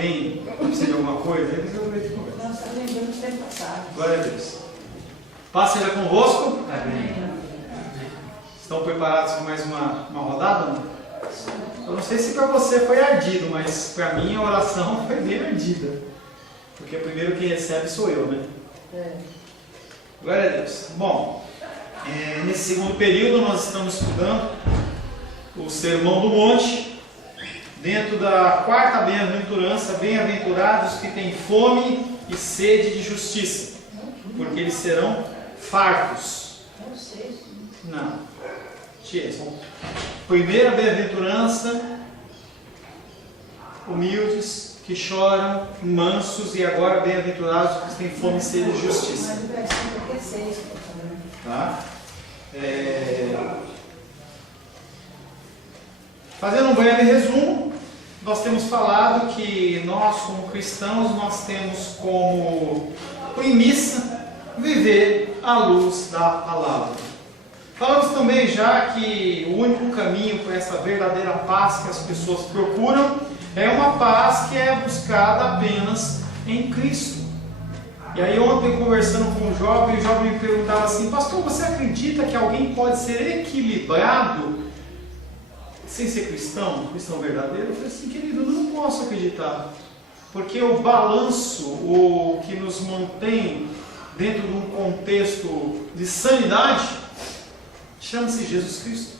bem, precisa de alguma coisa, eles vão ver de conversa. Nós estamos lembrando do tempo passado. Glória a Deus. Paz seja convosco. Estão preparados para mais uma rodada? Não? Eu não sei se para você foi ardido, mas para mim a oração foi bem ardida. Porque primeiro quem recebe sou eu, né? Glória a Deus. Bom, nesse segundo período nós estamos estudando o Sermão do Monte, dentro da quarta bem-aventurança, bem-aventurados que têm fome e sede de justiça, porque eles serão fartos. Não. Primeira bem-aventurança, humildes, que choram, mansos, e agora bem-aventurados que têm fome e sede de justiça. Tá? Fazendo um breve resumo, nós temos falado que nós, como cristãos, nós temos como premissa viver à luz da palavra. Falamos também já que o único caminho para essa verdadeira paz que as pessoas procuram é uma paz que é buscada apenas em Cristo. E aí ontem, conversando com um jovem, o jovem me perguntava assim: pastor, você acredita que alguém pode ser equilibrado sem ser cristão verdadeiro? Eu falei assim: querido, eu não posso acreditar, porque o balanço, o que nos mantém dentro de um contexto de sanidade, chama-se Jesus Cristo.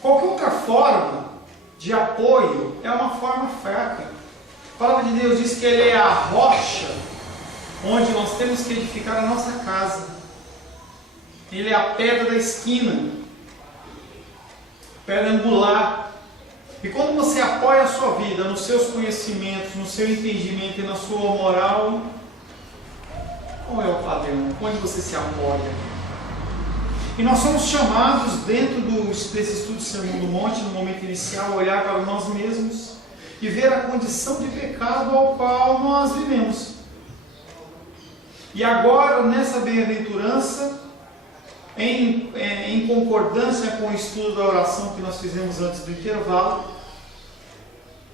Qualquer outra forma de apoio é uma forma fraca. A palavra de Deus diz que Ele é a rocha onde nós temos que edificar a nossa casa. Ele é a pedra da esquina, pedra angular. E quando você apoia a sua vida nos seus conhecimentos, no seu entendimento e na sua moral, qual é o padrão? Onde você se apoia? E nós somos chamados, dentro desse estudo do Sermão do Monte, no momento inicial, a olhar para nós mesmos e ver a condição de pecado ao qual nós vivemos. E agora, nessa bem-aventurança, em concordância com o estudo da oração que nós fizemos antes do intervalo,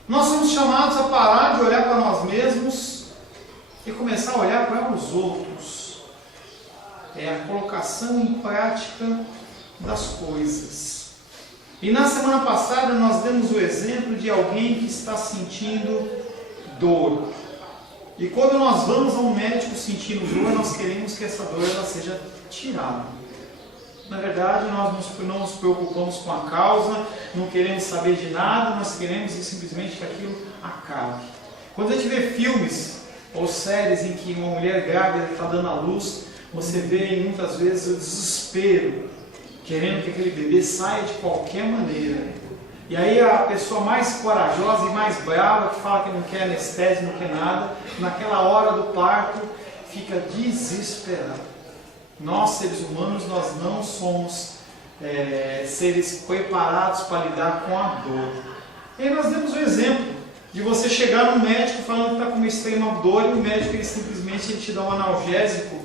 nós somos chamados a parar de olhar para nós mesmos e começar a olhar para os outros. É a colocação em prática das coisas. E na semana passada nós demos o exemplo de alguém que está sentindo dor. E quando nós vamos a um médico sentindo dor, nós queremos que essa dor ela seja tirada. Na verdade, nós não nos preocupamos com a causa, não queremos saber de nada, nós queremos simplesmente que aquilo acabe. Quando a gente vê filmes ou séries em que uma mulher grávida está dando à luz, você vê muitas vezes o desespero, querendo que aquele bebê saia de qualquer maneira. E aí a pessoa mais corajosa e mais brava, que fala que não quer anestesia, não quer nada, naquela hora do parto, fica desesperada. Nós, seres humanos, nós não somos seres preparados para lidar com a dor. E aí nós demos o exemplo de você chegar no médico falando que está com uma extrema dor, e o médico ele simplesmente te dá um analgésico,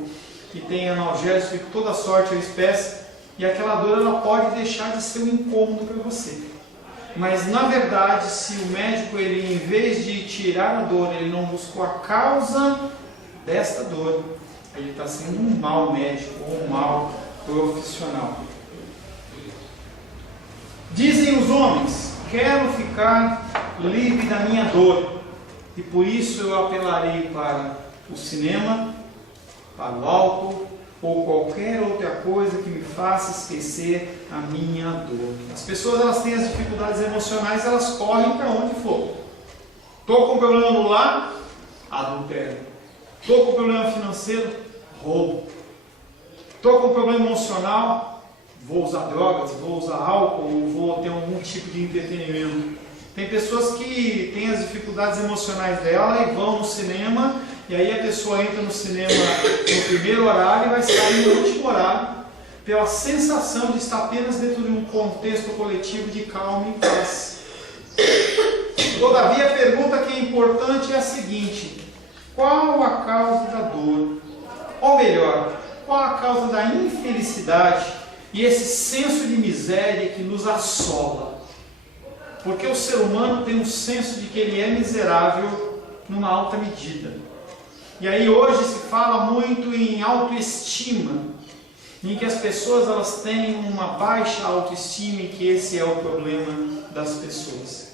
que tem analgésico de toda sorte ou espécie, e aquela dor ela pode deixar de ser um incômodo para você. Mas na verdade, se o médico, ele, em vez de tirar a dor, ele não buscou a causa desta dor, ele está sendo um mau médico ou um mau profissional. Dizem os homens: quero ficar livre da minha dor, e por isso eu apelarei para o cinema, para o álcool ou qualquer outra coisa que me faça esquecer a minha dor. As pessoas, elas têm as dificuldades emocionais, elas correm para onde for. Estou com problema no lar? Adultério. Estou com problema financeiro? Roubo. Estou com problema emocional? Vou usar drogas, vou usar álcool, vou ter algum tipo de entretenimento. Tem pessoas que têm as dificuldades emocionais dela e vão no cinema, e aí a pessoa entra no cinema no primeiro horário e vai sair no último horário, pela sensação de estar apenas dentro de um contexto coletivo de calma e paz. Todavia, a pergunta que é importante é a seguinte: qual a causa da dor? Ou melhor, qual a causa da infelicidade e esse senso de miséria que nos assola? Porque o ser humano tem um senso de que ele é miserável numa alta medida. E aí hoje se fala muito em autoestima, em que as pessoas elas têm uma baixa autoestima e que esse é o problema das pessoas.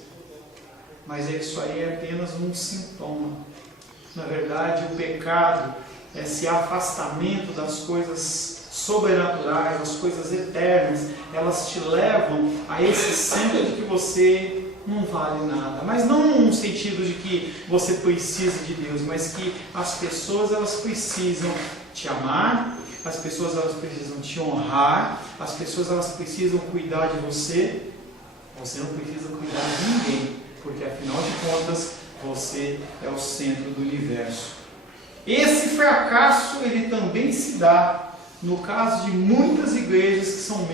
Mas isso aí é apenas um sintoma. Na verdade, o pecado, esse afastamento das coisas sobrenaturais, das coisas eternas, elas te levam a esse centro de que você não vale nada. Mas não no sentido de que você precisa de Deus, mas que as pessoas elas precisam te amar, as pessoas elas precisam te honrar, as pessoas elas precisam cuidar de você. Você não precisa cuidar de ninguém, porque afinal de contas você é o centro do universo. Esse fracasso ele também se dá no caso de muitas igrejas que são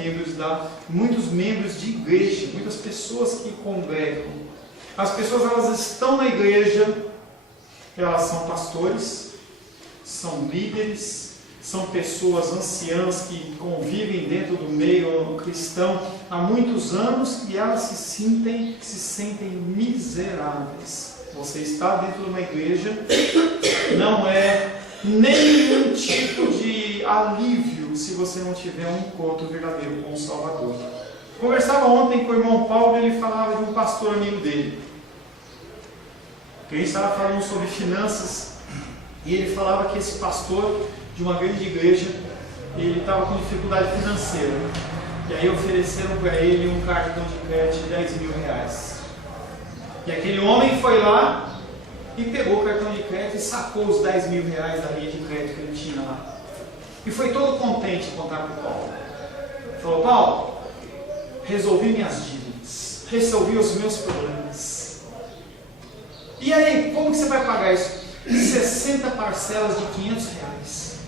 muitos membros de igreja, muitas pessoas que congregam. As pessoas elas estão na igreja, elas são pastores, são líderes, são pessoas anciãs que convivem dentro do meio cristão há muitos anos e elas se sentem miseráveis. Você está dentro de uma igreja, não é nenhum tipo de alívio se você não tiver um encontro verdadeiro com o Salvador. Conversava ontem com o irmão Paulo e ele falava de um pastor amigo dele. Ele estava falando sobre finanças e ele falava que esse pastor de uma grande igreja, ele estava com dificuldade financeira. E aí ofereceram para ele um cartão de crédito de 10 mil reais. E aquele homem foi lá e pegou o cartão de crédito e sacou os 10 mil reais da linha de crédito que ele tinha lá. E foi todo contente contar para o Paulo. Falou: Paulo, resolvi minhas dívidas, resolvi os meus problemas. E aí, como que você vai pagar isso? 60 parcelas de 500 reais.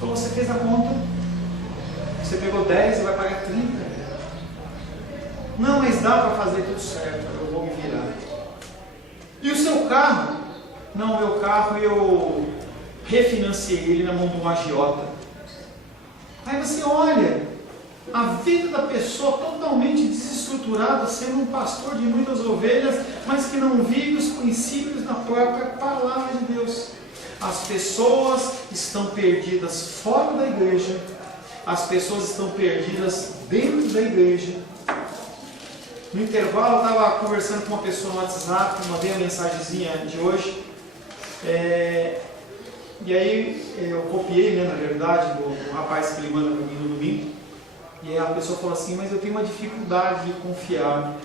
Falou: você fez a conta? Você pegou 10 e vai pagar 30? Não, mas dá para fazer tudo certo, eu vou me virar. E o seu carro? Não, meu carro eu refinanciei ele na mão de um agiota. Aí você olha a vida da pessoa totalmente desestruturada, sendo um pastor de muitas ovelhas, mas que não vive os princípios da própria palavra de Deus. As pessoas estão perdidas fora da igreja, as pessoas estão perdidas dentro da igreja. No intervalo eu estava conversando com uma pessoa no WhatsApp, mandei a mensagenzinha de hoje, e aí eu copiei, na verdade, do rapaz que ele manda para mim no domingo, e a pessoa falou assim: mas eu tenho uma dificuldade de confiar,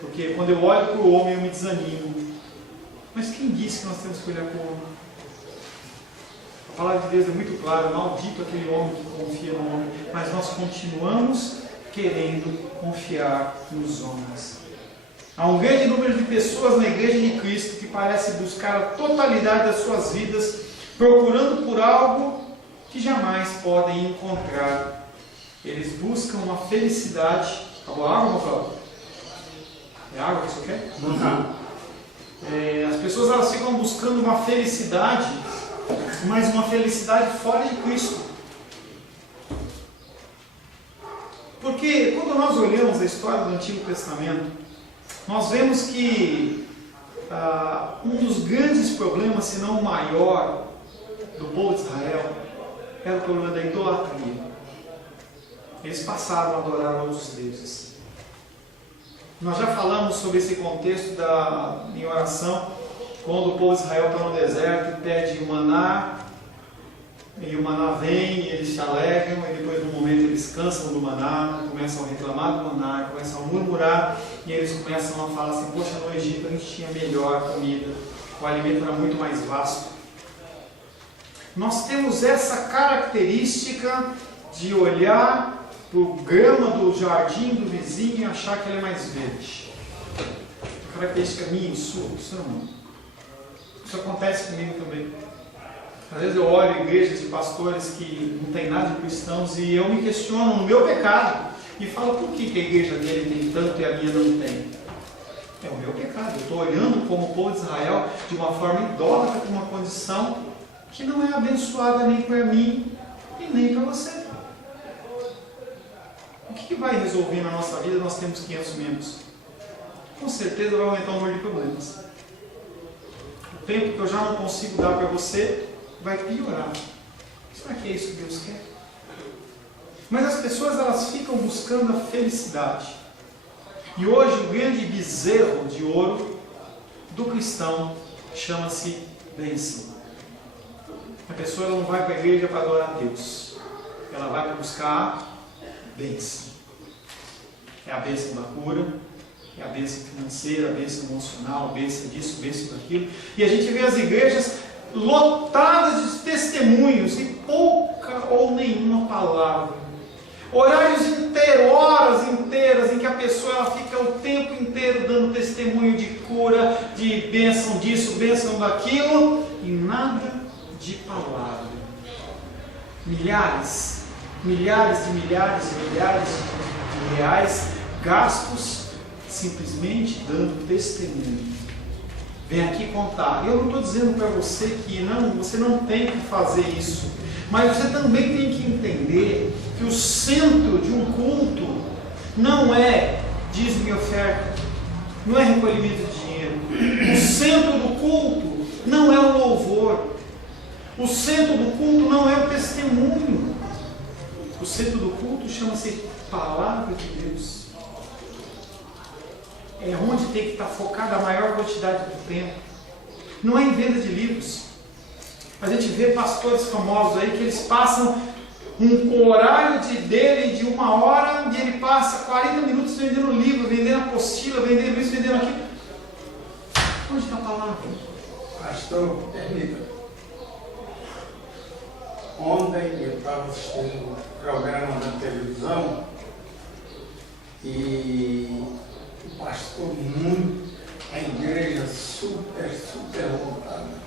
porque quando eu olho para o homem eu me desanimo. Mas quem disse que nós temos que olhar para o homem? A palavra de Deus é muito clara: maldito aquele homem que confia no homem, mas nós continuamos querendo confiar nos homens. Há um grande número de pessoas na igreja de Cristo que parece buscar a totalidade das suas vidas, procurando por algo que jamais podem encontrar. Eles buscam uma felicidade. Acabou a água, meu Flávio? É água que você quer? Não. As pessoas elas ficam buscando uma felicidade, mas uma felicidade fora de Cristo. Porque quando nós olhamos a história do Antigo Testamento, nós vemos que um dos grandes problemas, se não o maior, do povo de Israel, era o problema da idolatria. Eles passaram a adorar outros deuses. Nós já falamos sobre esse contexto em oração, quando o povo de Israel está no deserto e pede o maná, e o maná vem, e eles se alegram, e depois de um momento eles cansam do maná, começam a reclamar do maná, começam a murmurar, e eles começam a falar assim: poxa, no Egito a gente tinha melhor comida, o alimento era muito mais vasto. Nós temos essa característica de olhar para o grama do jardim do vizinho e achar que ele é mais verde. A característica minha e sua, isso não. Isso acontece comigo também. Às vezes eu olho igrejas de pastores que não tem nada de cristãos e eu me questiono no meu pecado e falo: por que a igreja dele tem tanto e a minha não tem? É o meu pecado. Eu estou olhando como o povo de Israel de uma forma idólatra, com uma condição que não é abençoada nem para mim e nem para você. O que vai resolver na nossa vida? Nós temos 500 membros. Com certeza vai aumentar o número de problemas. tempo que eu já não consigo dar para você, vai piorar. Será que é isso que Deus quer? Mas as pessoas, elas ficam buscando a felicidade. E hoje o grande bezerro de ouro do cristão chama-se bênção. A pessoa ela não vai para a igreja para adorar a Deus. Ela vai para buscar bênção. É a bênção da cura, é a bênção financeira, a bênção emocional, a bênção disso, a bênção daquilo. E a gente vê as igrejas lotadas de testemunhos e pouca ou nenhuma palavra. Horários inteiros, horas inteiras, em que a pessoa ela fica o tempo inteiro dando testemunho de cura, de bênção disso, bênção daquilo, e nada de palavra. Milhares de reais gastos simplesmente dando testemunho. Vem aqui contar. Eu não estou dizendo para você que você não tem que fazer isso, mas você também tem que entender que o centro de um culto não é dízimo e oferta, não é recolhimento de dinheiro. O centro do culto não é o louvor. O centro do culto não é o testemunho. O centro do culto chama-se Palavra de Deus. É onde tem que estar focada a maior quantidade do tempo. Não é em venda de livros. A gente vê pastores famosos aí que eles passam um horário dele de 1 hora e ele passa 40 minutos vendendo livro, vendendo apostila, vendendo isso, vendendo aquilo. Onde está a palavra? Pastor, permita. Ontem eu estava assistindo um programa na televisão e o pastor muito, a igreja super lotada.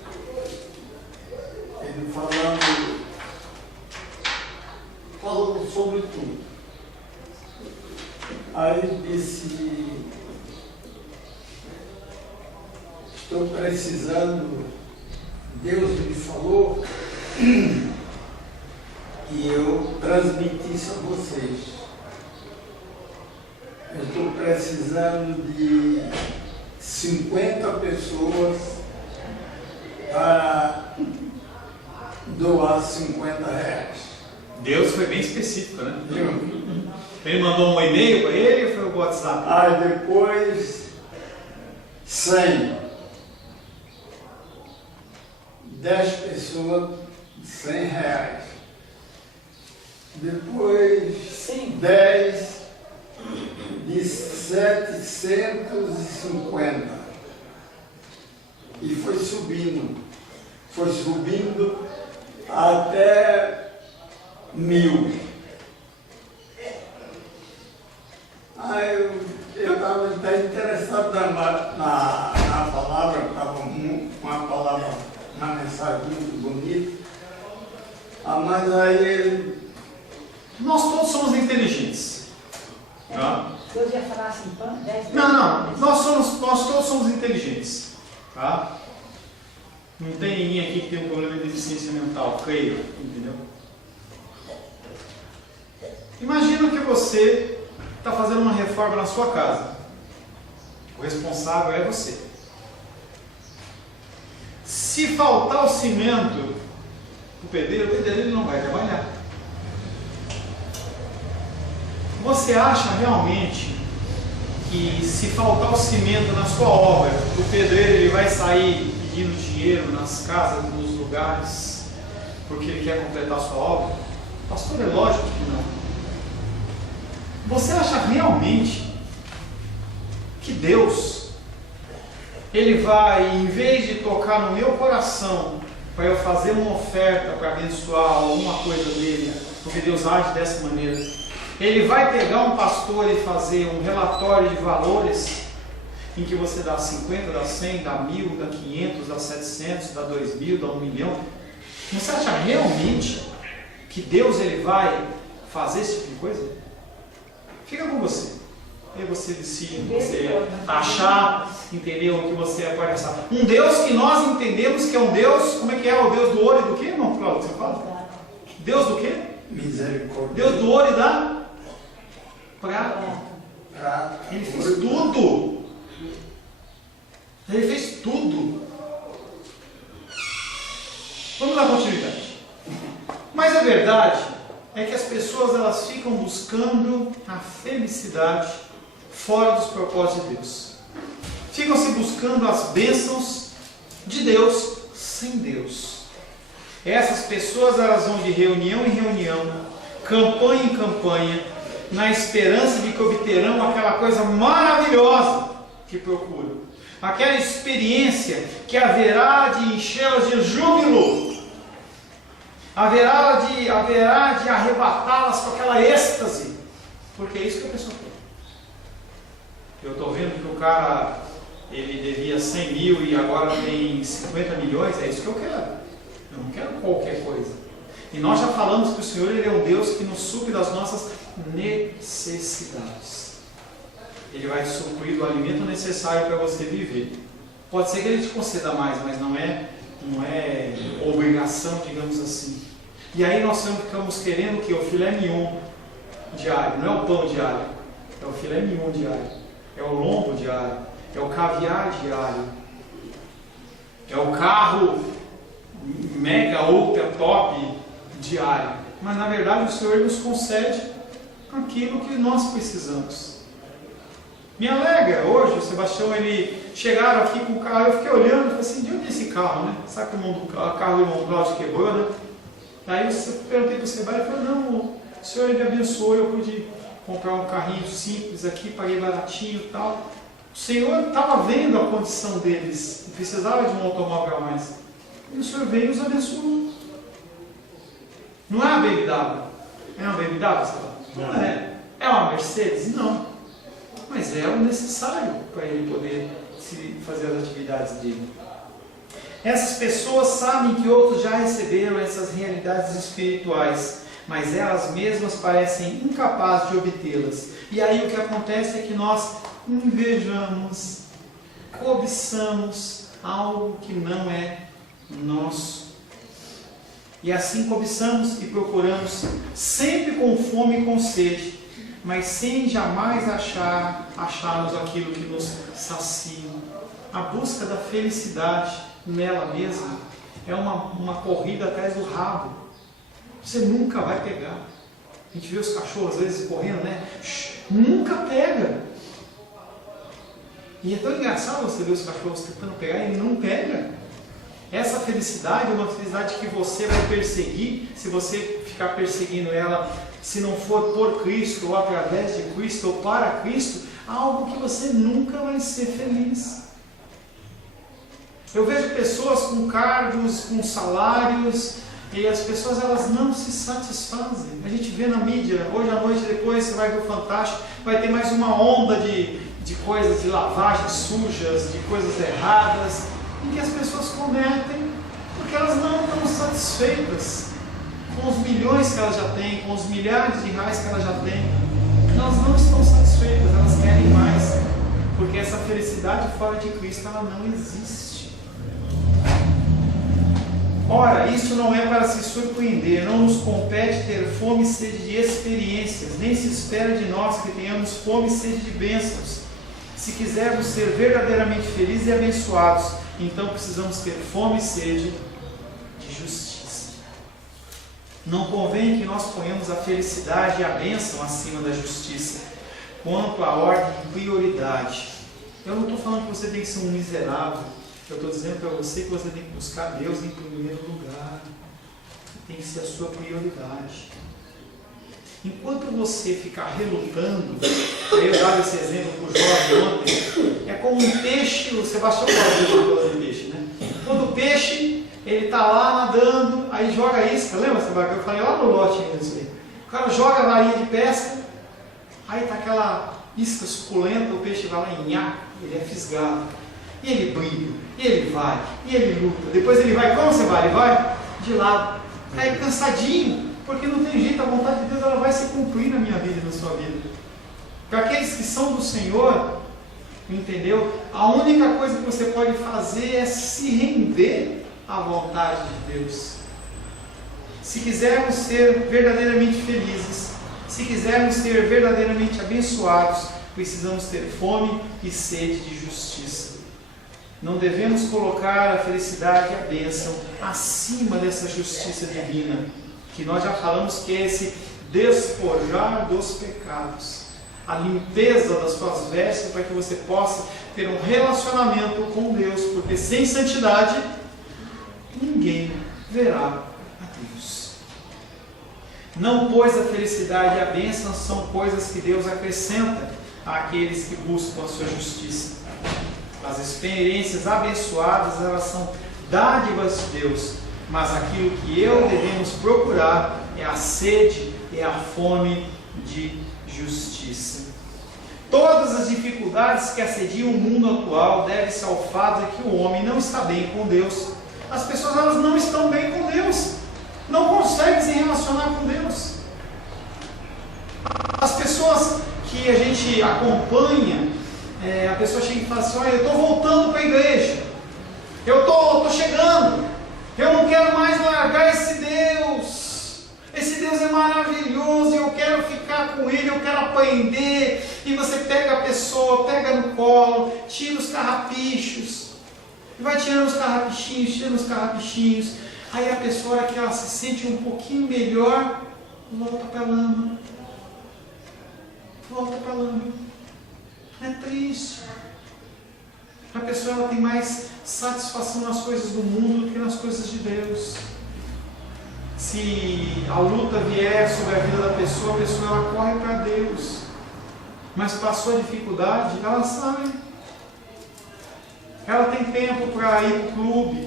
Ele falou sobre tudo. Aí ele disse, estou precisando, Deus me falou que eu transmitisse a vocês. Eu estou precisando de 50 pessoas para doar 50 reais. Deus foi bem específico, né? Ele mandou um e-mail para ele ou foi o WhatsApp? Aí depois 100. 10 pessoas, 100 reais. Depois 10 de 750. E foi subindo até 1000. Aí eu estava até interessado na palavra, estava uma palavra, uma mensagem muito bonita. Mas aí nós todos somos inteligentes. Tá? Deus ia falar assim, 10 Não. Nós todos somos inteligentes. Tá? Não tem ninguém aqui que tem um problema de deficiência mental, creio, entendeu? Imagina que você está fazendo uma reforma na sua casa. O responsável é você. Se faltar o cimento, o pedreiro ele não vai trabalhar. Você acha realmente que se faltar o cimento na sua obra, o pedreiro ele vai sair pedindo dinheiro nas casas, nos lugares, porque ele quer completar a sua obra? Pastor, é lógico que não. Você acha realmente que Deus, Ele vai, em vez de tocar no meu coração, para eu fazer uma oferta para abençoar alguma coisa dele, porque Deus age dessa maneira, Ele vai pegar um pastor e fazer um relatório de valores, em que você dá 50, dá 100, dá 1000, dá 500, dá 700, dá 2000, dá 1 milhão? Você acha realmente que Deus ele vai fazer esse tipo de coisa? Fica com você. Aí você decide, você achar, entendeu, que você é palhaçada. Um Deus que nós entendemos que é um Deus, como é que é? O Deus do ouro e do quê, irmão Cláudio? Você fala? Deus do quê? Misericórdia. Deus do ouro e da prata. Ele fez tudo. Ele fez tudo. Vamos dar continuidade. Mas a verdade é que as pessoas elas ficam buscando a felicidade fora dos propósitos de Deus. Ficam se buscando as bênçãos de Deus sem Deus. Essas pessoas elas vão de reunião em reunião, campanha em campanha, na esperança de que obterão aquela coisa maravilhosa que procuram. Aquela experiência que haverá de enchê-las de júbilo, haverá de arrebatá-las com aquela êxtase, porque é isso que a pessoa quer. Eu estou vendo que o cara, ele devia 100 mil e agora tem 50 milhões, é isso que eu quero. Eu não quero qualquer coisa. E nós já falamos que o Senhor ele é um Deus que nos supre das nossas necessidades. Ele vai te suprir do alimento necessário para você viver. Pode ser que Ele te conceda mais, mas não é obrigação, digamos assim. E aí nós ficamos querendo que o filé mignon diário, não é o pão diário, é o filé mignon diário, é o lombo diário, é o caviar diário, é o carro mega ultra top diário. Mas na verdade o Senhor nos concede aquilo que nós precisamos. Me alegra, hoje o Sebastião, ele chegaram aqui com o carro, eu fiquei olhando e falei assim, de onde é esse carro, né? Sabe que o carro do irmão Cláudio quebrou, né? Aí eu perguntei para o Sebastião, ele falou, não, o Senhor ele me abençoou, eu pude comprar um carrinho simples aqui, paguei baratinho e tal. O Senhor estava vendo a condição deles, e precisava de um automóvel a mais. E o Senhor veio e os abençoou. Não é uma BMW? É uma BMW, Sebastião? Não é. É uma Mercedes? Não. Mas é o necessário para ele poder fazer as atividades dele. Essas pessoas sabem que outros já receberam essas realidades espirituais, mas elas mesmas parecem incapazes de obtê-las. E aí o que acontece é que nós invejamos, cobiçamos algo que não é nosso. E assim cobiçamos e procuramos, sempre com fome e com sede, mas sem jamais acharmos aquilo que nos sacia. A busca da felicidade nela mesma é uma corrida atrás do rabo. Você nunca vai pegar. A gente vê os cachorros às vezes correndo, né? Nunca pega. E é tão engraçado você ver os cachorros tentando pegar e não pega. Essa felicidade é uma felicidade que você vai perseguir, se você ficar perseguindo ela, se não for por Cristo, ou através de Cristo, ou para Cristo, algo que você nunca vai ser feliz. Eu vejo pessoas com cargos, com salários, e as pessoas elas não se satisfazem. A gente vê na mídia, hoje à noite, depois você vai ver o Fantástico, vai ter mais uma onda de coisas, de lavagens sujas, de coisas erradas, em que as pessoas cometem, porque elas não estão satisfeitas com os milhões que elas já têm, com os milhares de reais que elas já têm. Elas não estão satisfeitas, elas querem mais, porque essa felicidade fora de Cristo ela não existe. Ora, isso não é para se surpreender, não nos compete ter fome e sede de experiências, nem se espera de nós que tenhamos fome e sede de bênçãos. Se quisermos ser verdadeiramente felizes e abençoados, então precisamos ter fome e sede de justiça. Não convém que nós ponhamos a felicidade e a bênção acima da justiça, quanto à ordem de prioridade. Eu não estou falando que você tem que ser um miserável, eu estou dizendo para você que você tem que buscar Deus em primeiro lugar, tem que ser a sua prioridade. Enquanto você ficar relutando, eu dava esse exemplo para o jovem ontem, é como um peixe, o Sebastião gosta de peixe, né? Quando o peixe, ele está lá nadando, aí joga a isca, lembra, Sebastião? Eu falei lá no lote ainda isso aí. O cara joga a varinha de pesca, aí está aquela isca suculenta, o peixe vai lá e nhaca, ele é fisgado. E ele briga, e ele vai, e ele luta. Depois ele vai, como você vai? Ele vai de lado, aí cansadinho. Porque não tem jeito, a vontade de Deus ela vai se cumprir na minha vida e na sua vida. Para aqueles que são do Senhor, entendeu? A única coisa que você pode fazer é se render à vontade de Deus. Se quisermos ser verdadeiramente felizes, se quisermos ser verdadeiramente abençoados, precisamos ter fome e sede de justiça. Não devemos colocar a felicidade e a bênção acima dessa justiça divina, que nós já falamos que é esse despojar dos pecados, a limpeza das suas vestes, para que você possa ter um relacionamento com Deus, porque sem santidade ninguém verá a Deus. Não, pois a felicidade e a bênção são coisas que Deus acrescenta àqueles que buscam a sua justiça. As experiências abençoadas, elas são dádivas de Deus, mas aquilo que devemos procurar é a sede, é a fome de justiça. Todas as dificuldades que assediam o mundo atual devem-se ao fato de que o homem não está bem com Deus. As pessoas, elas não estão bem com Deus, não conseguem se relacionar com Deus. As pessoas que a gente acompanha, a pessoa chega e fala assim: olha, eu estou voltando para a igreja, eu estou chegando, eu não quero mais largar esse Deus é maravilhoso, eu quero ficar com Ele, eu quero aprender. E você pega a pessoa, pega no colo, tira os carrapichos, e vai tirando os carrapichinhos, aí a pessoa, que ela se sente um pouquinho melhor, volta para a lama. É triste. A pessoa, ela tem mais satisfação nas coisas do mundo do que nas coisas de Deus. Se a luta vier sobre a vida da pessoa, a pessoa ela corre para Deus. Mas passou a dificuldade, ela sai. Ela tem tempo para ir para o clube,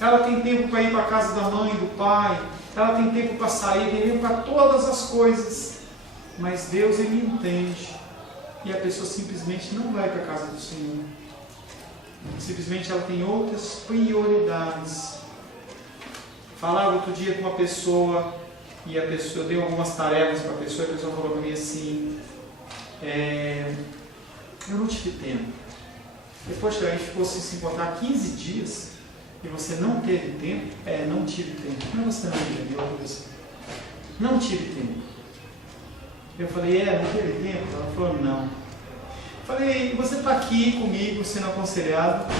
ela tem tempo para ir para a casa da mãe, do pai, ela tem tempo para sair, tem tempo para todas as coisas. Mas Deus, Ele entende. E a pessoa simplesmente não vai para a casa do Senhor. Simplesmente ela tem outras prioridades. Falava outro dia com uma pessoa, e eu dei algumas tarefas para a pessoa, e a pessoa falou para mim assim: eu não tive tempo. Depois que a gente ficou se encontrar 15 dias, e você não teve tempo? Não tive tempo. Mas você não entendeu? Não tive tempo. Eu falei: não teve tempo? Ela falou: não. Eu falei: você está aqui comigo, sendo aconselhado,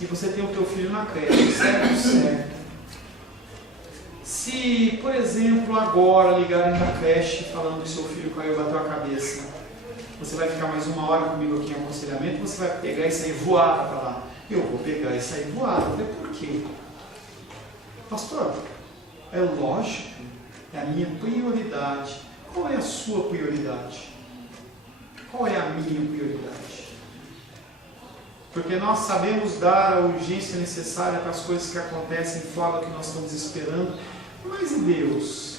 e você tem o teu filho na creche, certo? Se, por exemplo, agora ligarem na creche falando que seu filho caiu e bateu a cabeça, você vai ficar mais 1 hora comigo aqui em aconselhamento, você vai pegar e sair voado para lá? Eu vou pegar e sair voado. Eu falei: por quê? Pastor, é lógico, é a minha prioridade. Qual é a sua prioridade? Qual é a minha prioridade? Porque nós sabemos dar a urgência necessária para as coisas que acontecem fora do que nós estamos esperando. Mas e Deus?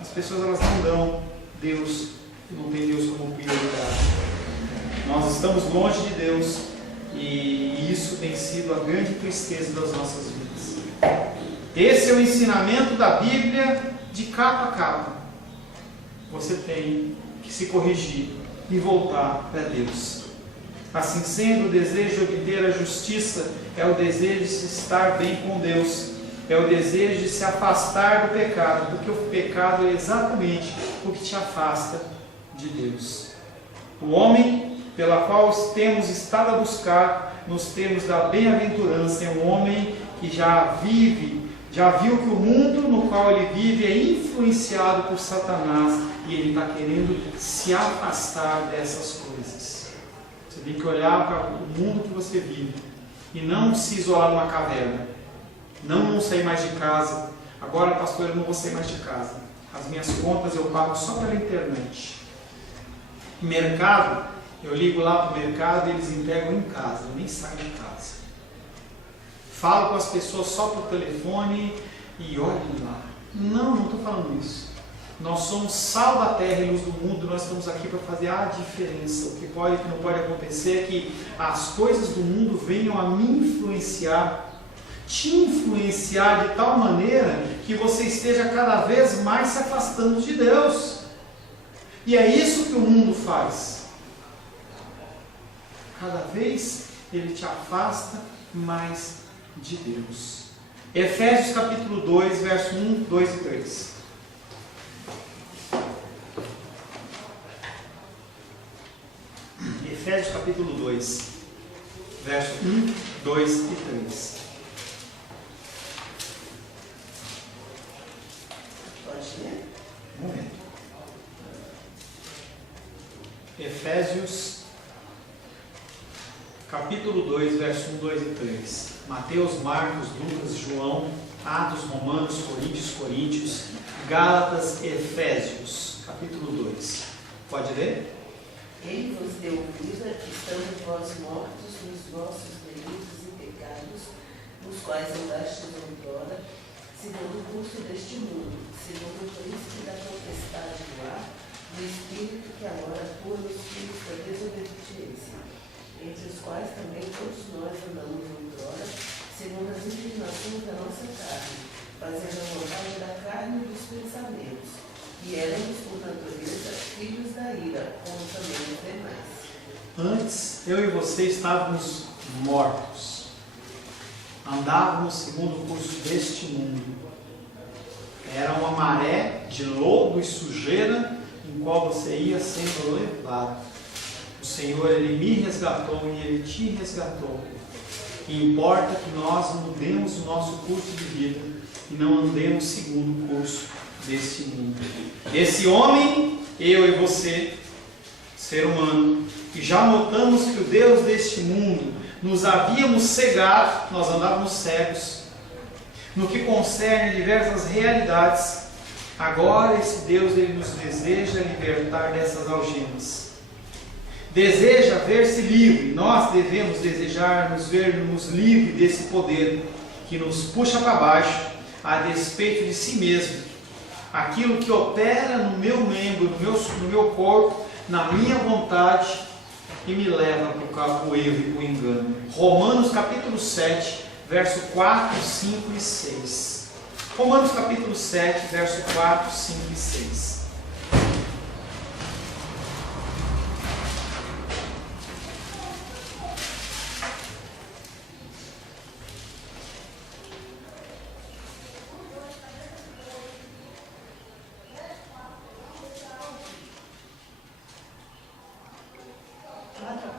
As pessoas, elas não dão Deus, não tem Deus como prioridade. Nós estamos longe de Deus, e isso tem sido a grande tristeza das nossas vidas. Esse é o ensinamento da Bíblia de capa a capa. Você tem que se corrigir e voltar para Deus. Assim sendo, o desejo de obter a justiça é o desejo de se estar bem com Deus, é o desejo de se afastar do pecado, porque o pecado é exatamente o que te afasta de Deus. O homem pela qual temos estado a buscar nos termos da bem-aventurança é um homem que já viu que o mundo no qual ele vive é influenciado por Satanás, e ele está querendo se afastar dessas coisas. Você tem que olhar para o mundo que você vive e não se isolar numa caverna, não sair mais de casa. Agora, pastor, eu não vou sair mais de casa, as minhas contas eu pago só pela internet. Mercado, eu ligo lá para o mercado e eles entregam em casa, eu nem saio de casa. Falo com as pessoas só por telefone e olhem lá. Não estou falando isso. Nós somos sal da terra e luz do mundo, nós estamos aqui para fazer a diferença. O que não pode acontecer é que as coisas do mundo venham a me influenciar, te influenciar de tal maneira que você esteja cada vez mais se afastando de Deus. E é isso que o mundo faz. Cada vez ele te afasta mais de Deus. Efésios capítulo 2, verso 1, 2 e 3. Efésios capítulo 2, verso 1, 2 e 3. Pode ler? Um momento. Efésios, capítulo 2, verso 1, 2 e 3. Mateus, Marcos, Lucas, João, Atos, Romanos, Coríntios, Gálatas, Efésios, capítulo 2. Pode ler? Ele vos deu vida, estando vós mortos nos vossos delitos e pecados, nos quais andastes outrora, segundo o curso deste mundo, segundo o príncipe da potestade do ar, do espírito que agora atua nos filhos da desobediência, entre os quais também todos nós andamos outrora, segundo as inclinações da nossa carne, fazendo a vontade da carne e dos pensamentos. E éramos, por natureza, filhos da ira, como também os demais. Antes, eu e você estávamos mortos. Andávamos segundo o curso deste mundo. Era uma maré de lodo e sujeira em qual você ia sendo levado. O Senhor, Ele me resgatou e Ele te resgatou. E importa que nós mudemos o nosso curso de vida e não andemos segundo o curso deste mundo. Esse homem, eu e você, ser humano, que já notamos que o Deus deste mundo nos havíamos cegado, nós andávamos cegos, no que concerne diversas realidades. Agora esse Deus, Ele nos deseja libertar dessas algemas. Deseja ver-se livre. Nós devemos desejar nos vermos livres desse poder que nos puxa para baixo, a despeito de si mesmo. Aquilo que opera no meu membro, no meu corpo, na minha vontade e me leva para o erro e para o engano. Romanos capítulo 7, verso 4, 5 e 6. Romanos capítulo 7, verso 4, 5 e 6.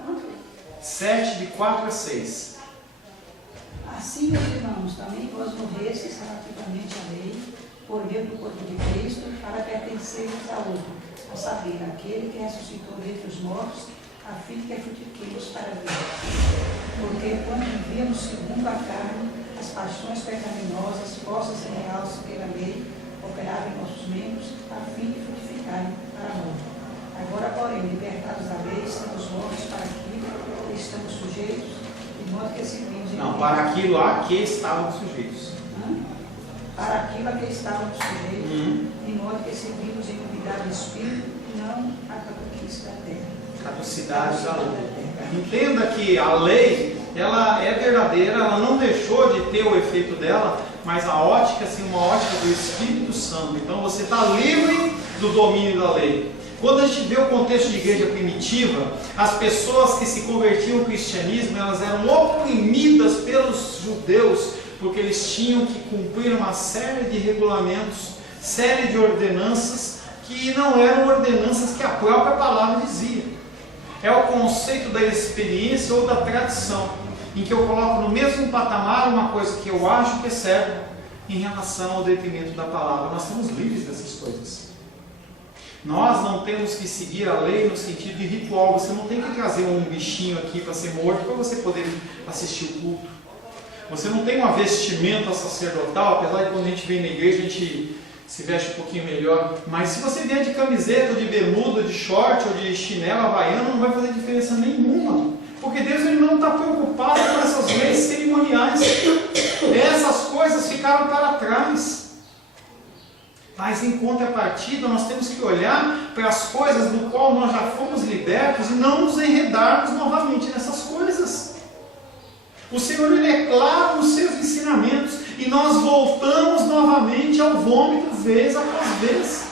Quanto? 7, de 4 a 6. Assim, meus irmãos, também vós morrestes relativamente à lei, por meio do corpo de Cristo, para pertencermos a outro, a saber, aquele que ressuscitou dentre os mortos, a fim que frutifiquemos para Deus. Porque quando vivíamos segundo a carne, as paixões pecaminosas, postas em realce pela lei, operavam em nossos membros, a fim de frutificarem para a morte. Agora, porém, libertados da lei, estamos mortos para aquilo que estamos sujeitos, de modo que servimos em Não, para aquilo a que estávamos sujeitos. Para aquilo a que estávamos sujeitos, de modo que servimos em unidade de espírito e não a caduquice da terra. Caducidade da lei. Entenda que a lei, ela é verdadeira, ela não deixou de ter o efeito dela, mas a ótica, assim, uma ótica do Espírito Santo. Então você está livre do domínio da lei. Quando a gente vê o contexto de igreja primitiva, as pessoas que se convertiam ao cristianismo, elas eram oprimidas pelos judeus, porque eles tinham que cumprir uma série de regulamentos, série de ordenanças, que não eram ordenanças que a própria palavra dizia. É o conceito da experiência ou da tradição, em que eu coloco no mesmo patamar uma coisa que eu acho que é certa, em relação ao detrimento da palavra. Nós estamos livres dessas coisas. Nós não temos que seguir a lei no sentido de ritual. Você não tem que trazer um bichinho aqui para ser morto para você poder assistir o culto. Você não tem uma vestimenta sacerdotal, apesar de quando a gente vem na igreja a gente se veste um pouquinho melhor. Mas se você vier de camiseta, de bermuda, de short ou de chinela havaiana, não vai fazer diferença nenhuma. Porque Deus, Ele não está preocupado com essas leis cerimoniais. Essas coisas ficaram para trás. Mas em contrapartida, nós temos que olhar para as coisas do qual nós já fomos libertos e não nos enredarmos novamente nessas coisas. O Senhor, Ele é claro nos seus ensinamentos e nós voltamos novamente ao vômito vez após vez,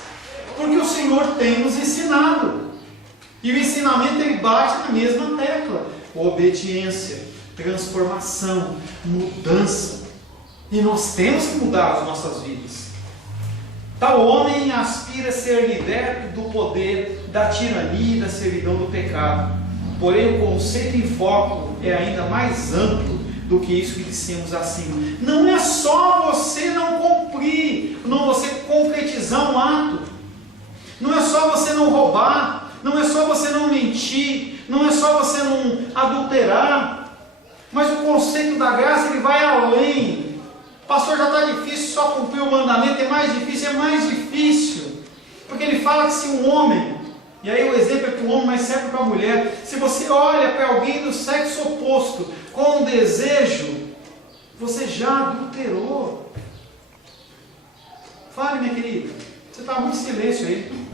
porque o Senhor tem nos ensinado. E o ensinamento, ele bate na mesma tecla: obediência, transformação, mudança. E nós temos que mudar as nossas vidas. Tal homem aspira a ser liberto do poder da tirania e da servidão do pecado. Porém, o conceito em foco é ainda mais amplo do que isso que dissemos acima. Não é só você não cumprir, não você concretizar um ato. Não é só você não roubar, não é só você não mentir, não é só você não adulterar. Mas o conceito da graça, ele vai além. Pastor, já está difícil só cumprir o mandamento, é mais difícil. Porque ele fala que se um homem, e aí o exemplo é para o homem, mas serve para a mulher, se você olha para alguém do sexo oposto com desejo, você já adulterou. Fale, minha querida, você está muito em silêncio aí.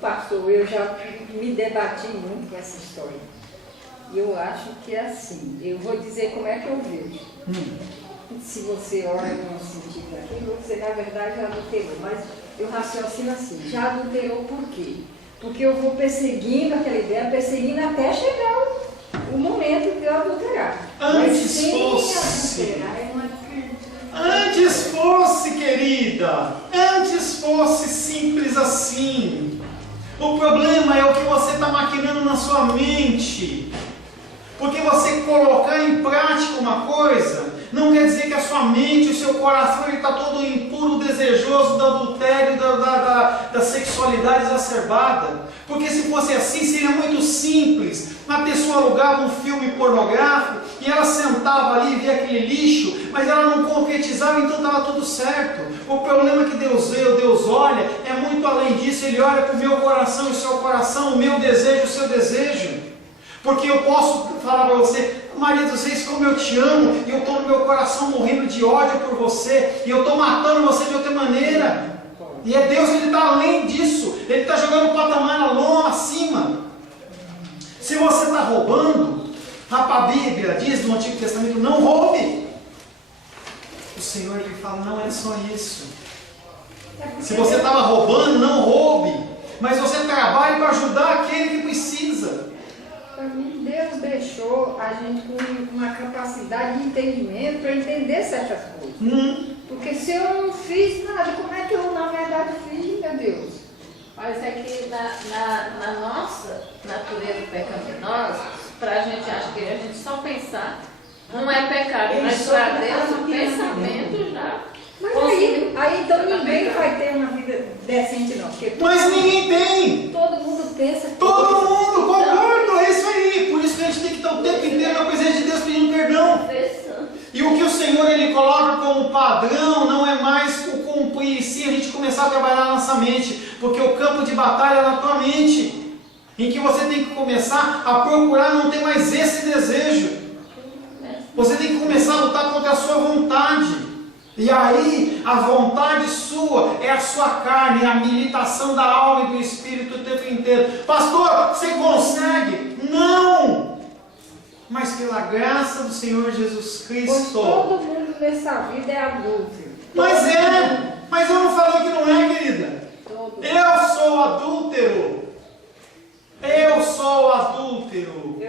Pastor, eu já me debati muito com essa história. E eu acho que é assim. Eu vou dizer como é que eu vejo. Se você olha no sentido daquilo, você na verdade já adulterou. Mas eu raciocino assim, já adulterou por quê? Porque eu vou perseguindo aquela ideia, perseguindo até chegar o momento de eu adulterar. Antes fosse, querida, antes fosse simples assim. O problema é o que você está maquinando na sua mente. Porque você colocar em prática uma coisa, não quer dizer que a sua mente, o seu coração está todo impuro, desejoso do adultério, da sexualidade exacerbada. Porque se fosse assim, seria muito simples. A pessoa alugava um filme pornográfico e ela sentava ali e via aquele lixo, mas ela não concretizava, então estava tudo certo. O problema que Deus vê, o Deus olha, é muito além disso. Ele olha para o meu coração, o seu coração, o meu desejo, o seu desejo. Porque eu posso falar para você, Maria dos Reis, como eu te amo, e eu estou no meu coração morrendo de ódio por você, e eu estou matando você de outra maneira. E é Deus que Ele está além disso, Ele está jogando o patamar na lona acima. Se você está roubando, a Bíblia diz no Antigo Testamento, não roube. O Senhor Ele fala, não é só isso. Se você estava roubando, não roube, mas você trabalhe para ajudar aquele que precisa. Para mim, Deus deixou a gente com uma capacidade de entendimento para entender certas coisas. Porque se eu não fiz nada, como é que eu na verdade fiz, meu Deus? Mas é que na nossa natureza pecaminosa, para a gente, acho que a gente só pensar não é pecado, mas para Deus o pensamento já. Mas aí então ninguém vai ter uma vida decente não. Mas ninguém tem! Todo mundo pensa. Todo mundo, concordo, é isso aí. Por isso que a gente tem que estar o tempo inteiro na presença de Deus pedindo perdão. E o que o Senhor Ele coloca como padrão não é mais o cumprir, sim a gente começar a trabalhar na nossa mente, porque o campo de batalha é na tua mente, em que você tem que começar a procurar não ter mais esse desejo. Você tem que começar a lutar contra a sua vontade. E aí, a vontade sua é a sua carne, a militação da alma e do espírito o tempo inteiro. Pastor, você consegue? Não! Mas pela graça do Senhor Jesus Cristo. Pois todo mundo nessa vida é adúltero. Mas é! Mas eu não falei que não é, querida. Eu sou adúltero. Eu sou adúltero.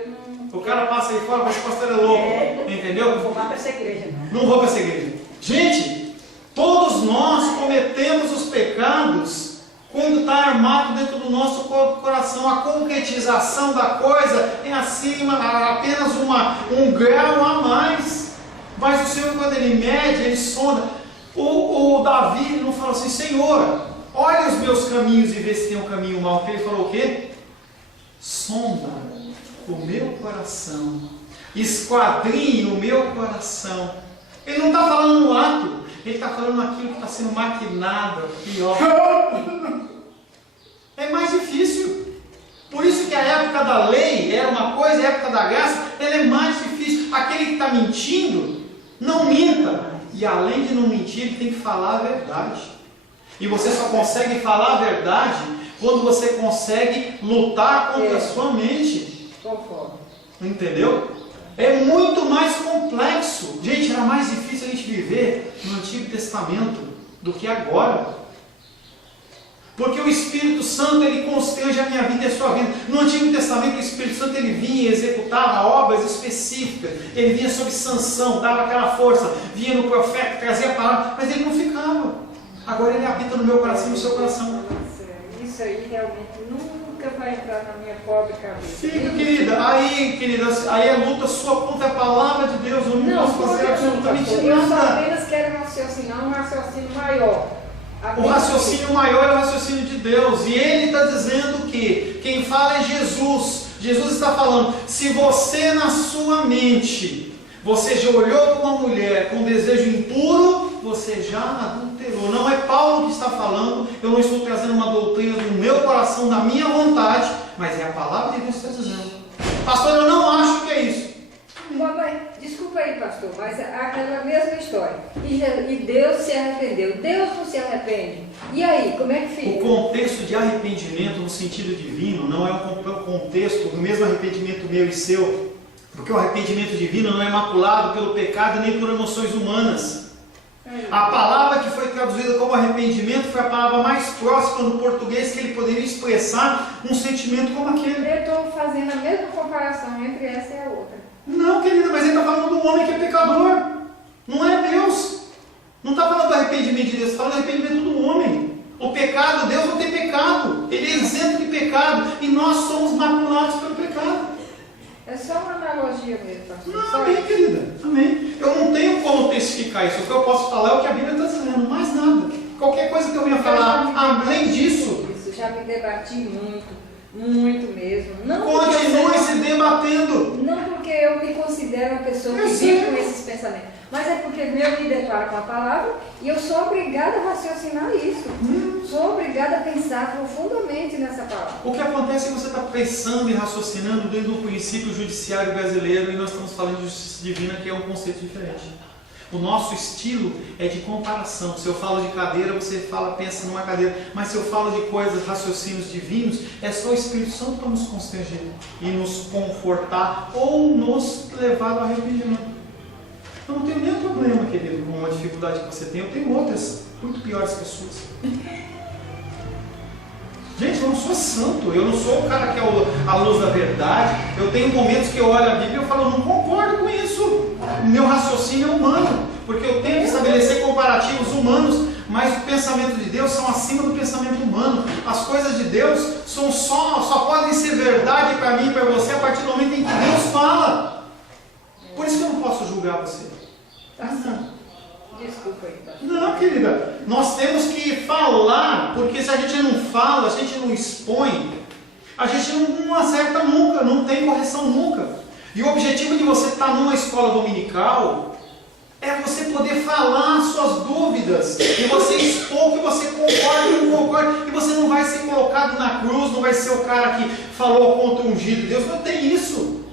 O cara passa aí fora, mas o pastor é louco. Entendeu? Não vou para essa igreja, não. Não vou para essa igreja. Gente, todos nós cometemos os pecados quando está armado dentro do nosso coração. A concretização da coisa é acima, apenas um grau a mais. Mas o Senhor, quando Ele mede, Ele sonda. O Davi não fala assim, Senhor, olha os meus caminhos e vê se tem um caminho mau. Ele falou o quê? Sonda o meu coração, esquadrinhe o meu coração. Ele não está falando no ato, ele está falando aquilo que está sendo maquinado aqui, ó. É mais difícil. Por isso que a época da lei era uma coisa, a época da graça, ela é mais difícil. Aquele que está mentindo, não minta. E além de não mentir, ele tem que falar a verdade. E você só consegue falar a verdade quando você consegue lutar contra a sua mente. Concordo. Entendeu? É muito mais complexo. Gente, era mais difícil a gente viver no Antigo Testamento do que agora. Porque o Espírito Santo, ele constrange a minha vida e a sua vida. No Antigo Testamento, o Espírito Santo, ele vinha e executava obras específicas. Ele vinha sobre Sansão, dava aquela força. Vinha no profeta, trazia a palavra. Mas ele não ficava. Agora ele habita no meu coração e no seu coração. Isso isso aí realmente nunca vai entrar na minha pobre cabeça. Fica, querida, aí é luta sua contra a palavra de Deus. Eu não posso fazer absolutamente eu só nada. apenas quero raciocinar um raciocínio maior. O raciocínio maior é o raciocínio de Deus. E Ele está dizendo que quem fala é Jesus. Jesus está falando, se você na sua mente, você já olhou para uma mulher com desejo impuro, você já adulterou. Não é Paulo que está falando, eu não estou trazendo uma doutrina do meu coração, da minha vontade, mas é a palavra de Deus que está dizendo. Pastor, eu não acho que é isso. Desculpa aí, pastor, mas aquela mesma história. E Deus se arrependeu. Deus não se arrepende. E aí, como é que fica? O contexto de arrependimento no sentido divino não é o contexto do mesmo arrependimento meu e seu, porque o arrependimento divino não é maculado pelo pecado nem por emoções humanas. A palavra que foi traduzida como arrependimento foi a palavra mais próxima no português que ele poderia expressar um sentimento como aquele. Eu estou fazendo a mesma comparação entre essa e a outra. Não, querida, mas ele está falando do homem que é pecador. Não é Deus. Não está falando do arrependimento de Deus, está falando do arrependimento do homem. O pecado, Deus não tem pecado. Ele é isento de pecado. E nós somos maculados pelo pecado. É só uma analogia mesmo, pastor. Não, amém, querida. Amém. Eu não tenho como testificar isso. O que eu posso falar é o que a Bíblia está dizendo. Mais nada. Qualquer coisa que eu venha falar além disso. Isso, já me debati muito mesmo. Não Continue se debatendo. Não porque eu me considero uma pessoa que vive com esses pensamentos, mas é porque eu me deparo com a palavra e eu sou obrigada a raciocinar isso. Sou obrigada a pensar profundamente nessa palavra. O que acontece é que você está pensando e raciocinando dentro do princípio judiciário brasileiro e nós estamos falando de justiça divina, que é um conceito diferente. O nosso estilo é de comparação. Se eu falo de cadeira, você pensa numa cadeira. Mas se eu falo de coisas, raciocínios divinos, é só o Espírito Santo para nos constranger e nos confortar ou nos levar ao arrependimento. Eu não tenho nenhum problema, querido, com uma dificuldade que você tem. Eu tenho outras, muito piores que as suas. Gente, eu não sou santo. Eu não sou o cara que é a luz da verdade. Eu tenho momentos que eu olho a Bíblia e eu falo, não concordo com isso. O meu raciocínio é humano, porque eu tenho que estabelecer comparativos humanos, mas o pensamento de Deus são acima do pensamento humano. As coisas de Deus só podem ser verdade para mim e para você a partir do momento em que Deus fala. Por isso que eu não posso julgar você. Desculpa aí, pastor. Não, querida, nós temos que falar, porque se a gente não fala, se a gente não expõe, a gente não acerta nunca, não tem correção nunca. E o objetivo de você estar numa escola dominical é você poder falar suas dúvidas, e você expor que você concorda ou não concorda, e você não vai ser colocado na cruz, não vai ser o cara que falou contra o ungido de Deus, não tem isso.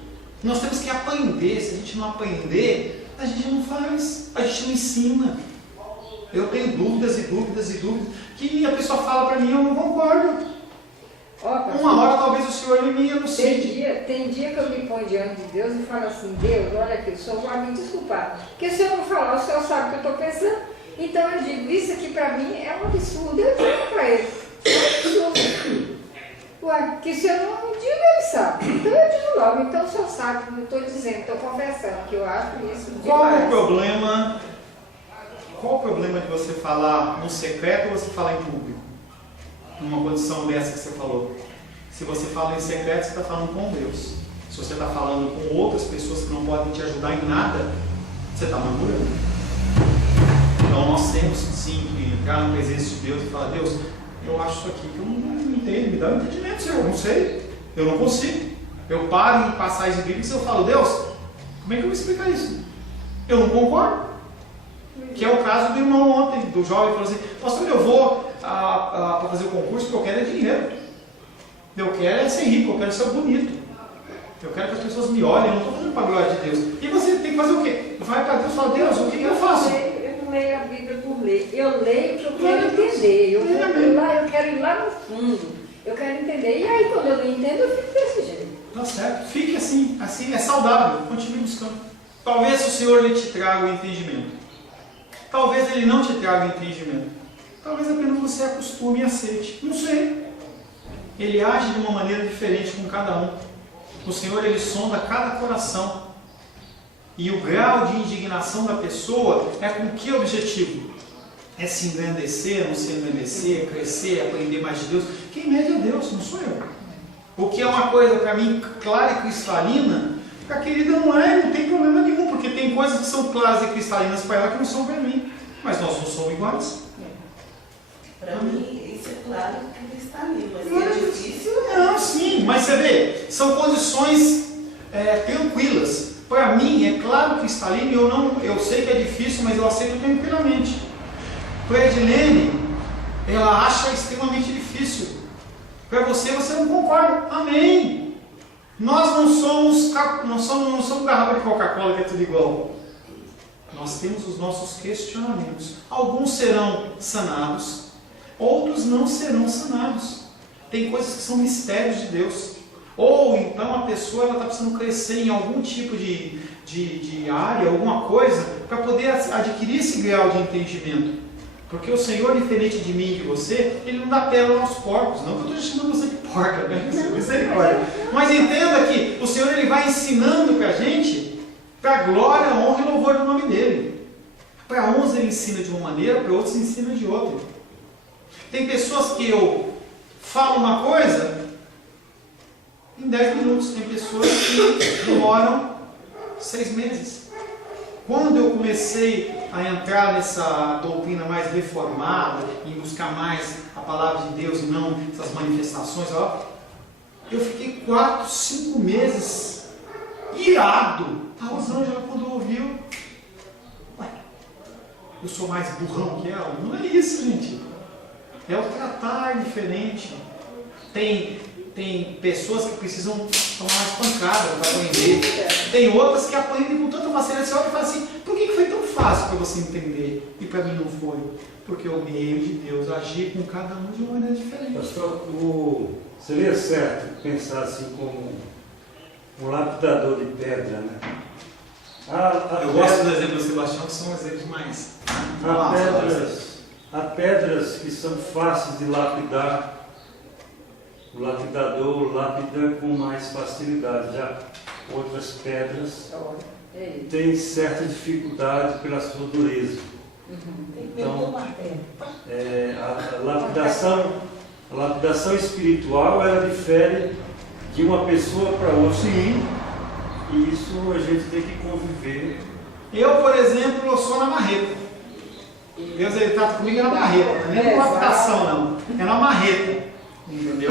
Nós temos que aprender. Se a gente não aprender, a gente não faz, a gente não ensina. Eu tenho dúvidas e dúvidas e dúvidas, que a pessoa fala para mim, eu não concordo. Uma hora talvez o Senhor me elucide. Tem dia que eu me ponho diante de Deus e falo assim, Deus, olha aqui, o Senhor vai me desculpar. Porque se eu não falar, o Senhor sabe o que eu estou pensando. Então eu digo, isso aqui para mim é um absurdo. Eu digo para ele, é um absurdo. Ué, que se eu não digo, ele sabe. Então eu digo logo, então o Senhor sabe, não estou dizendo, estou confessando que eu acho isso demais. Qual o problema de você falar no secreto ou você falar em público? Numa condição dessa que você falou. Se você fala em secreto, você está falando com Deus. Se você está falando com outras pessoas que não podem te ajudar em nada, você está murmurando. Então nós temos sim que entrar na presença de Deus e falar, Deus, eu acho isso aqui que eu não entendo, me dá um entendimento, Senhor, eu não sei, eu não consigo. Eu paro em passagens bíblicas e eu falo, Deus, como é que eu vou explicar isso? Eu não concordo. Que é o caso do irmão ontem, do jovem, falou assim, pastor, eu vou para fazer o concurso porque eu quero é dinheiro. Eu quero é ser rico, eu quero ser bonito. Eu quero que as pessoas me olhem, eu não estou fazendo para a glória de Deus. E você tem que fazer o quê? Vai para Deus e fala, Deus, o que eu faço? Eu não leio a Bíblia por ler. Eu leio porque eu quero entender. Eu quero ir lá no fundo. Eu quero entender. E aí quando eu não entendo, eu fico desse jeito. Tá certo. Fique assim é saudável. Continue buscando. Talvez o Senhor lhe te traga o entendimento. Talvez Ele não te traga o entendimento. Talvez apenas você acostume e aceite. Não sei. Ele age de uma maneira diferente com cada um. O Senhor, Ele sonda cada coração. E o grau de indignação da pessoa é com que objetivo? é se engrandecer, não se engrandecer, crescer, aprender mais de Deus. Quem mede é Deus, não sou eu. O que é uma coisa para mim clara e cristalina, para a querida não tem problema nenhum, porque tem coisas que são claras e cristalinas para ela que não são para mim. Mas nós não somos iguais. Para mim, isso é claro que está ali, mas é difícil. Não, sim, mas você vê, são condições tranquilas. Para mim, é claro que cristalino, eu sei que é difícil, mas eu aceito tranquilamente. Para a Edilene, ela acha extremamente difícil. Para você não concorda. Amém. Nós não somos garrafa de Coca-Cola que é tudo igual. Nós temos os nossos questionamentos. Alguns serão sanados, outros não serão sanados. Tem coisas que são mistérios de Deus. Ou então a pessoa está precisando crescer em algum tipo de área, alguma coisa, para poder adquirir esse grau de entendimento. Porque o Senhor, diferente de mim e de você, Ele não dá pérola aos porcos. Não que eu estou chamando você de porca, né? Misericórdia. Mas entenda que o Senhor Ele vai ensinando para a gente, para a glória, honra e louvor do nome dEle. Para uns Ele ensina de uma maneira, para outros Ele ensina de outra. Tem pessoas que eu falo uma coisa em 10 minutos. Tem pessoas que demoram 6 meses. Quando eu comecei a entrar nessa doutrina mais reformada, em buscar mais a palavra de Deus e não essas manifestações, eu fiquei 4, 5 meses irado. A Rosângela, quando ouviu, eu sou mais burrão que ela? Não é isso, gente. É o tratar diferente. Tem pessoas que precisam tomar mais pancada para aprender. Tem outras que aprendem com tanta facilidade. Você olha e fala assim, por que foi tão fácil para você entender? E para mim não foi. Porque o meio de Deus agir com cada um de uma maneira diferente. Pastor, seria certo pensar assim como um lapidador de pedra, né? Eu gosto do exemplo do Sebastião, que são exemplos mais... Há pedras que são fáceis de lapidar. O lapidador lapida com mais facilidade. Já outras pedras têm certa dificuldade pela sua dureza. Então, a lapidação espiritual, ela difere de uma pessoa para outra. Sim. E isso a gente tem que conviver. Eu, por exemplo, eu sou na marreta. Deus, Ele trata comigo na marreta. Não é na lapidação, não. É na marreta. Entendeu?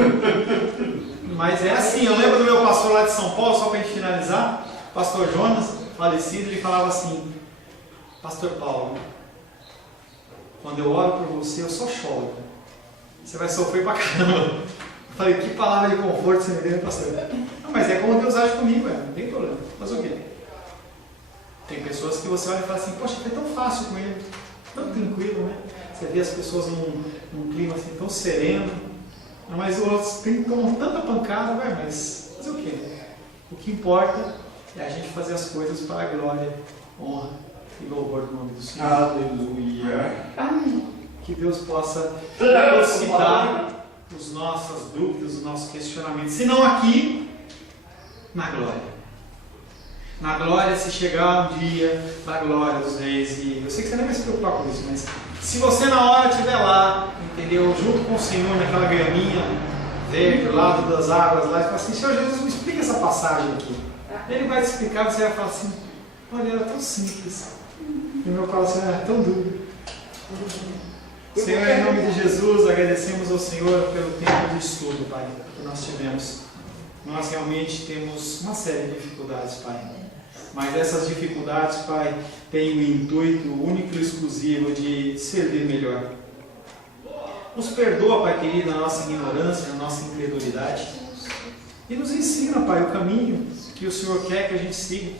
Mas é assim, eu lembro do meu pastor lá de São Paulo, só para a gente finalizar, pastor Jonas, falecido, ele falava assim, pastor Paulo, quando eu oro por você, eu só choro. Você vai sofrer pra caramba. Eu falei, que palavra de conforto você me deu, pastor? Não, mas é como Deus age comigo, não tem problema. Mas o quê? Tem pessoas que você olha e fala assim, poxa, foi tão fácil com ele, tão tranquilo, né? Você vê as pessoas num clima assim tão sereno, mas os outros tomam tanta pancada, mas fazer o quê? O que importa é a gente fazer as coisas para a glória, honra e louvor do nome do Senhor. Aleluia. Amém. Que Deus possa elucidar as nossas dúvidas, os nossos questionamentos, se não aqui, na glória. Na glória, se chegar um dia da glória dos reis, e eu sei que você nem vai se preocupar com isso, mas se você na hora estiver lá, entendeu, junto com o Senhor naquela graminha verde, ao lado das águas lá, e fala assim, Senhor Jesus, me explica essa passagem aqui. Ele vai te explicar, você vai falar assim, olha, era tão simples. E o meu coração era tão duro. Senhor, em nome de Jesus, agradecemos ao Senhor pelo tempo de estudo, Pai, que nós tivemos. Nós realmente temos uma série de dificuldades, Pai. Mas essas dificuldades, Pai, têm o intuito único e exclusivo de servir melhor. Nos perdoa, Pai querido, a nossa ignorância, a nossa incredulidade. E nos ensina, Pai, o caminho que o Senhor quer que a gente siga,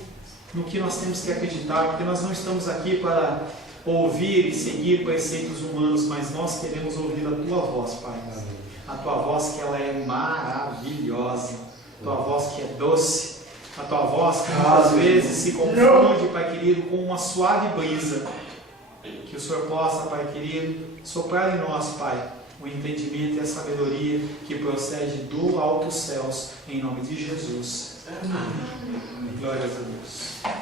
no que nós temos que acreditar, porque nós não estamos aqui para ouvir e seguir preceitos humanos, mas nós queremos ouvir a Tua voz, Pai. A Tua voz que ela é maravilhosa, a Tua voz que é doce, a Tua voz que muitas vezes se confunde, Pai querido, com uma suave brisa. Que o Senhor possa, Pai querido, soprar em nós, Pai, o entendimento e a sabedoria que procede do alto céus, em nome de Jesus. Amém. Glórias a Deus.